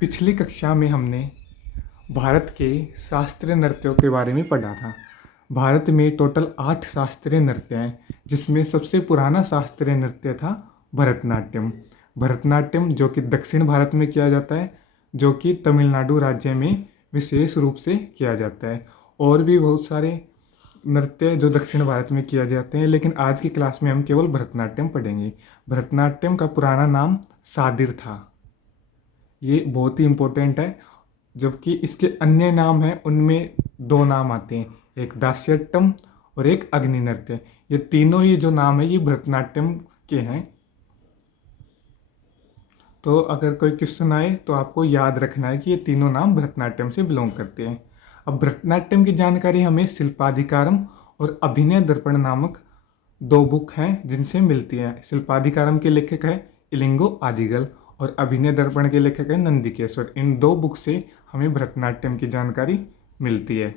पिछली कक्षा में हमने भारत के शास्त्रीय नृत्यों के बारे में पढ़ा था। भारत में टोटल 8 शास्त्रीय नृत्य हैं, जिसमें सबसे पुराना शास्त्रीय नृत्य था भरतनाट्यम। भरतनाट्यम जो कि दक्षिण भारत में किया जाता है, जो कि तमिलनाडु राज्य में विशेष रूप से किया जाता है। और भी बहुत सारे नृत्य जो दक्षिण भारत में किया जाते हैं, लेकिन आज की क्लास में हम केवल भरतनाट्यम पढ़ेंगे। भरतनाट्यम का पुराना नाम सादिर था। ये बहुत ही इम्पोर्टेंट है। जबकि इसके अन्य नाम हैं, उनमें 2 नाम आते हैं, एक दास्यट्टम और एक अग्नि नृत्य। ये तीनों ही जो नाम है ये भरतनाट्यम के हैं। तो अगर कोई क्वेश्चन आए तो आपको याद रखना है कि ये तीनों नाम भरतनाट्यम से बिलोंग करते हैं। अब भरतनाट्यम की जानकारी हमें शिल्पाधिकारम और अभिनय दर्पण नामक 2 बुक हैं जिनसे मिलती है। शिल्पाधिकारम के लेखक है इलिंगो आदिगल और अभिनय दर्पण के लेखक है नंदिकेश्वर। इन 2 बुक से हमें भरतनाट्यम की जानकारी मिलती है।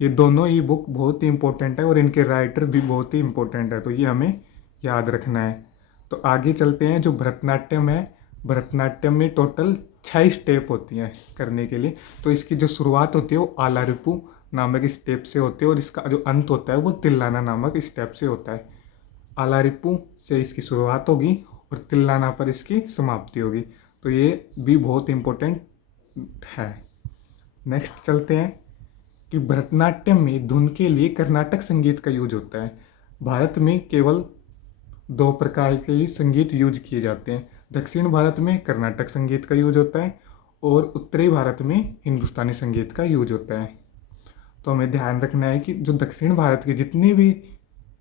ये दोनों ही बुक बहुत ही इंपॉर्टेंट है और इनके राइटर भी बहुत ही इंपॉर्टेंट है, तो ये हमें याद रखना है। तो आगे चलते हैं। जो भरतनाट्यम है, भरतनाट्यम में टोटल 6 स्टेप होती हैं करने के लिए। तो इसकी जो शुरुआत होती है वो आलारिपू नामक स्टेप से होती है और इसका जो अंत होता है वो तिल्लाना नामक स्टेप से होता है। आलारिपू से इसकी शुरुआत होगी और तिल्लाना पर इसकी समाप्ति होगी। तो ये भी बहुत इम्पोर्टेंट है। नेक्स्ट चलते हैं कि भरतनाट्यम में धुन के लिए कर्नाटक संगीत का यूज होता है। भारत में केवल 2 प्रकार के ही संगीत यूज किए जाते हैं। दक्षिण भारत में कर्नाटक संगीत का यूज होता है और उत्तरी भारत में हिंदुस्तानी संगीत का यूज होता है। तो हमें ध्यान रखना है कि जो दक्षिण भारत के जितने भी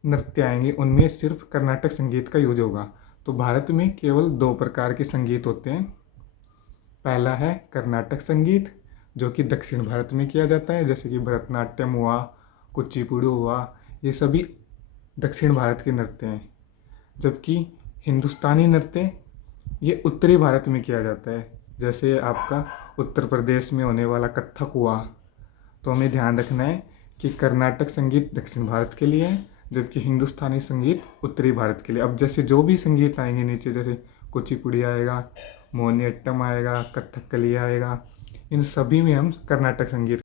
नृत्य आएंगे उनमें सिर्फ कर्नाटक संगीत का यूज होगा। तो भारत में केवल 2 प्रकार के संगीत होते हैं। पहला है कर्नाटक संगीत जो कि दक्षिण भारत में किया जाता है, जैसे कि भरतनाट्यम हुआ, कुचिपुड़ी हुआ, ये सभी दक्षिण भारत के नृत्य हैं। जबकि हिंदुस्तानी नृत्य ये उत्तरी भारत में किया जाता है, जैसे आपका उत्तर प्रदेश में होने वाला कथक हुआ। तो हमें ध्यान रखना है कि कर्नाटक संगीत दक्षिण भारत के लिए है, जबकि हिंदुस्तानी संगीत उत्तरी भारत के लिए। अब जैसे जो भी संगीत आएंगे नीचे, जैसे कुचिपुड़ी आएगा, मोहिनीअट्टम आएगा, कथकली आएगा, इन सभी में हम कर्नाटक संगीत